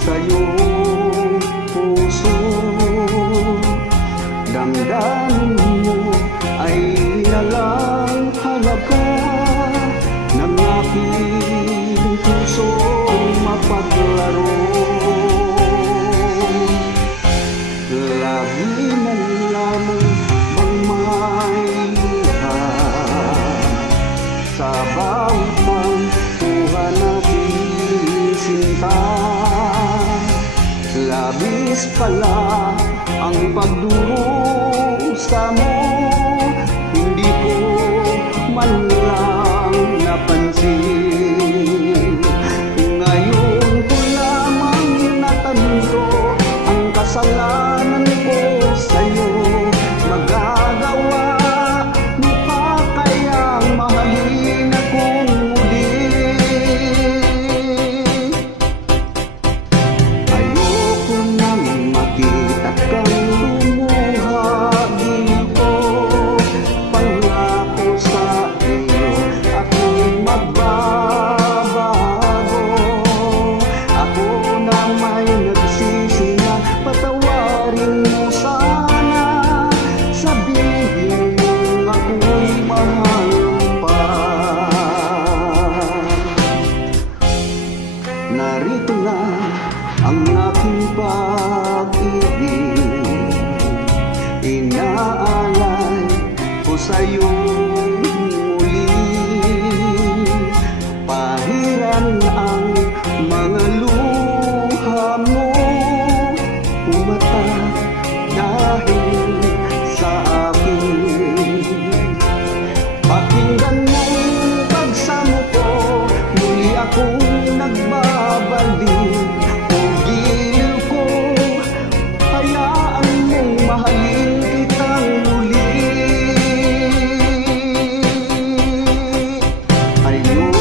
sa iyong puso. Damdamin mo ay nalang halaga ng aking puso mapaglaro. Lagi na lamang bang maiha sa bawat pangkuha natin sinta. Labis pala ang pagdurusa mo, hindi ko man lang napansin. Ngayon ko lamang natanto ang kasalanan ko sa'yo. Magagawa mo pa kayang mahalin akong muli? Ayoko nang makita kang lumuha dito. Pangako sa iyo ako'y magbabago. Ako na may nagsisi na patawarin mo sana. Sabihin mong ako'y mahal pa. Narito na ang aking pag-ibig, inaalay ko sa'yo muli. Pahiran ang mga luha mo, umatak dahil sa akin. Pakinggan mo pagsamo ko, muli akong nagbabalik. Pugil ko, hayaan mong mahalin kitang muli. Ayoko